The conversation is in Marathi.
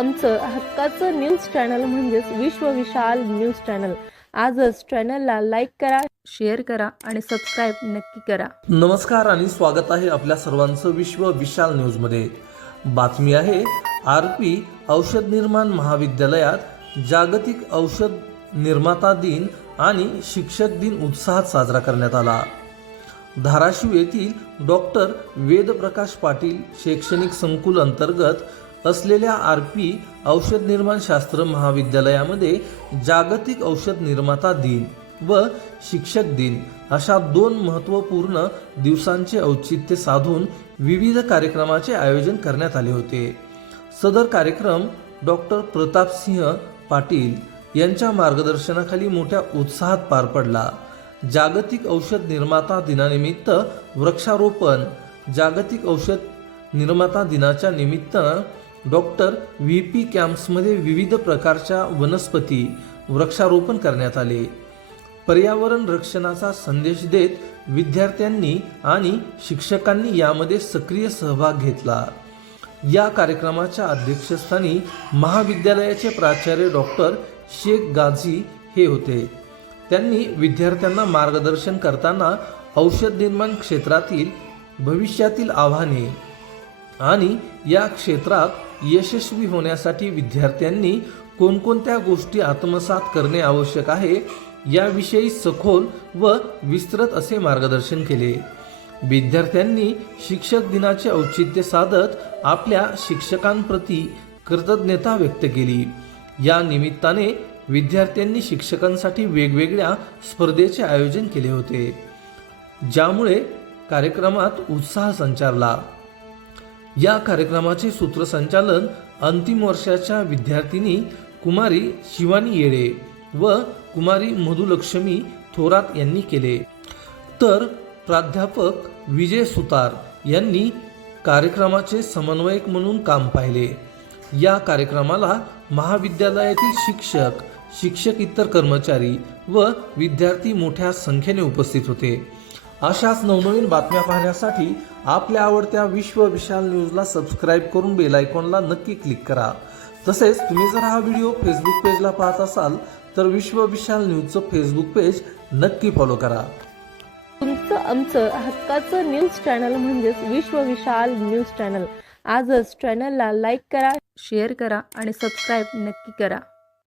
आमचं हक्काचं न्यूज चॅनल म्हणजेच विश्वविशाल न्यूज चॅनल. आजच चॅनलला लाईक करा शेअर करा आणि सबस्क्राईब नक्की करा. नमस्कार आणि स्वागत आहे आपल्या सर्वांचं विश्व विशाल न्यूजमध्ये. बातमी आहे आर पी औषध निर्माण महाविद्यालयात जागतिक औषध निर्माता दिन आणि शिक्षक दिन उत्साहात साजरा करण्यात आला. धाराशिव येथील डॉक्टर वेदप्रकाश पाटील शैक्षणिक संकुल अंतर्गत असलेल्या आर पी औषध निर्माण शास्त्र महाविद्यालयामध्ये जागतिक औषध निर्माता दिन व शिक्षक दिन अशा दोन महत्त्वपूर्ण दिवसांचे औचित्य साधून विविध कार्यक्रमाचे आयोजन करण्यात आले होते. सदर कार्यक्रम डॉक्टर प्रतापसिंह पाटील यांच्या मार्गदर्शनाखाली मोठ्या उत्साहात पार पडला. जागतिक औषध निर्माता दिनानिमित्त वृक्षारोपण जागतिक औषध निर्माता दिनाच्या निमित्तानं डॉक्टर व्ही पी कॅम्प्समध्ये विविध प्रकारच्या वनस्पती वृक्षारोपण करण्यात आले. पर्यावरण रक्षणाचा संदेश देत विद्यार्थ्यांनी आणि शिक्षकांनी यामध्ये सक्रिय सहभाग घेतला. या कार्यक्रमाच्या अध्यक्षस्थानी महाविद्यालयाचे प्राचार्य डॉक्टर शेख गाझी हे होते. त्यांनी विद्यार्थ्यांना मार्गदर्शन करताना औषध निर्माण क्षेत्रातील भविष्यातील आव्हाने आणि या क्षेत्रात यशस्वी होण्यासाठी विद्यार्थ्यांनी कोणकोणत्या गोष्टी आत्मसात करणे आवश्यक आहे याविषयी सखोल व विस्तृत असे मार्गदर्शन केले. विद्यार्थ्यांनी शिक्षक दिनाचे औचित्य साधत आपल्या शिक्षकांप्रती कृतज्ञता व्यक्त केली. या निमित्ताने विद्यार्थ्यांनी शिक्षकांसाठी वेगवेगळ्या स्पर्धेचे आयोजन केले होते ज्यामुळे कार्यक्रमात उत्साह संचारला. या कार्यक्रमाचे सूत्रसंचालन अंतिम वर्षाच्या विद्यार्थिनी कुमारी शिवानी येळे व कुमारी मधुलक्ष्मी थोरात यांनी केले. तर प्राध्यापक विजय सुतार यांनी कार्यक्रमाचे समन्वयक म्हणून काम पाहिले. या कार्यक्रमाला महाविद्यालयातील शिक्षक शिक्षक इतर कर्मचारी व विद्यार्थी मोठ्या संख्येने उपस्थित होते. अशाच नवनवीन बातम्या पाहण्यासाठी आपल्या आवडत्या विश्व विशाल न्यूजला सबस्क्राईब करून बेल आयकॉनला नक्की क्लिक करा. तसेच तुम्ही जर हा व्हिडिओ फेसबुक पेजला पाहत असाल तर विश्व विशाल न्यूजचं फेसबुक पेज नक्की फॉलो करा. तुमचं आमचं हक्काचं न्यूज चॅनल म्हणजेच विश्व विशाल न्यूज चॅनल आजच चॅनलला लाईक करा शेअर करा आणि सबस्क्राईब नक्की करा.